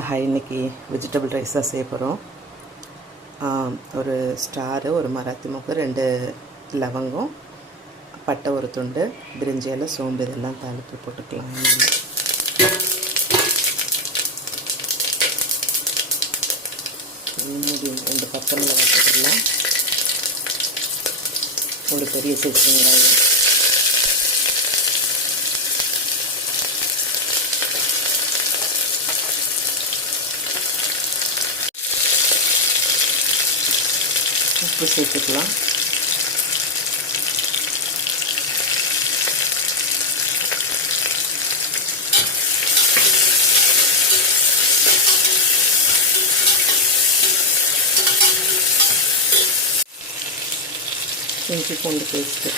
இன்றைக்கி vegetable rice தான் செய்ய போகிறோம். ஒரு ஸ்டாரு, ஒரு மராத்தி மொக்கு, 2 லவங்கம், பட்டை ஒரு துண்டு, பிரிஞ்சி இலை, சோம்பு இதெல்லாம் தாளிப்பு போட்டுக்கலாம். மூடி 2 பச்சை மிளகாய் போட்டுக்கலாம். ஒரு பெரிய சைஸ் வெங்காயம், உப்பு சேர்த்துக்கலாம். இஞ்சி பூண்டு பேஸ்ட்டு,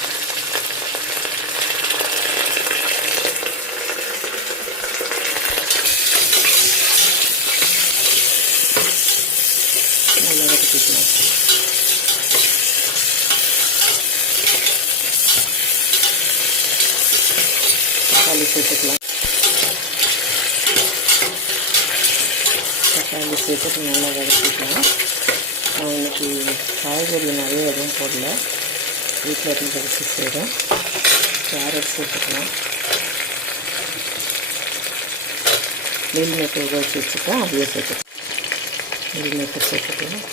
நல்லா வதக்கிக்கலாம். தக்காளி சேர்த்துக்கலாம். தக்காளி சேர்த்து நல்லா வதக்கிக்கலாம். நான் இன்றைக்கி காய்கறி நிறைய எதுவும் போடல, வீட்டில் இருந்து வச்சு செய்கிறேன். கேரட் சேர்த்துக்கலாம். மீல் மேக்கர் ஊற வச்சு வச்சுக்கலாம், அப்படியே சேர்த்துக்கலாம். மீல் மேக்கர் சேர்த்துக்கலாம்.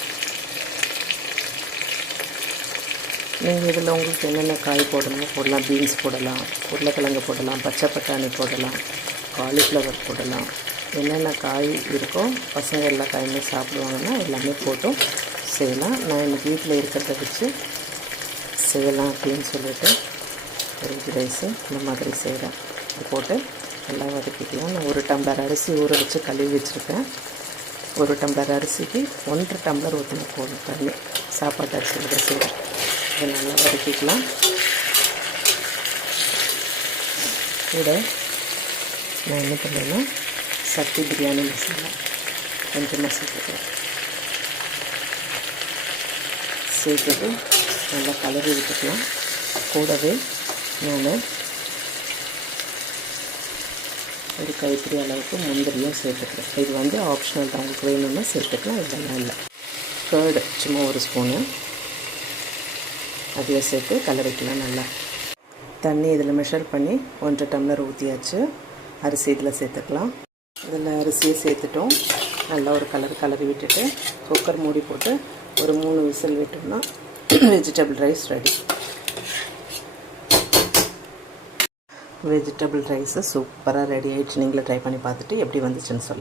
நீங்கள் இதில் உங்களுக்கு என்னென்ன காய் போடலாம். பீன்ஸ் போடலாம், உருளைக்கிழங்கு போடலாம், பச்சை பட்டாணி போடலாம், காலிஃப்ளவர் போடலாம். என்னென்ன காய் இருக்கோ, பசங்க எல்லா காயுமே சாப்பிடுவாங்கன்னா எல்லாமே போட்டும் செய்யலாம். நான் இன்றைக்கி வீட்டில் இருக்கிறத வச்சு செய்யலாம் அப்படின்னு சொல்லிட்டு வெஜ் ரைஸு இந்த மாதிரி செய்கிறேன். இது போட்டு நல்லா வதக்கிக்கலாம். நான் 1 டம்ளர் அரிசி ஊற வச்சு கழுவி வச்சுருக்கேன். 1 டம்ளர் அரிசிக்கு 1.5 டம்ளர் ஊற்றின போதும் தண்ணி. சாப்பாட்டு அரிசியில் தான் செய்கிறேன். இதை நல்லா வதக்கிக்கலாம். கூட நான் என்ன பண்ணேன்னா சக்தி பிரியாணி மசாலா கொஞ்சமாக சேர்த்துக்கலாம். சேர்த்துட்டு நல்லா கலரி விட்டுக்கலாம். கூடவே நான் ஒரு கைப்பிடி அளவுக்கு முந்திரியும் சேர்த்துக்கிறேன். இது ஆப்ஷனல் தான், உங்களுக்கு வேணும்னா சேர்த்துக்கலாம், இதெல்லாம் இல்லை. கர்டு சும்மா 1 ஸ்பூனு அதையும் சேர்த்து கலரிக்கலாம். நல்லா தண்ணி இதில் மெஷர் பண்ணி 1.5 டம்ளர் ஊற்றியாச்சு. அரிசி இதில் சேர்த்துக்கலாம். இதில் அரிசியை சேர்த்துட்டோம். நல்லா ஒரு கலரி விட்டுட்டு குக்கர் மூடி போட்டு ஒரு 3 விசில் விட்டோம்னா vegetable rice ready. Vegetable rice சூப்பராக ரெடி ஆகிடுச்சு. நீங்களே ட்ரை பண்ணி பார்த்துட்டு எப்படி வந்துச்சுன்னு சொல்லுங்கள்.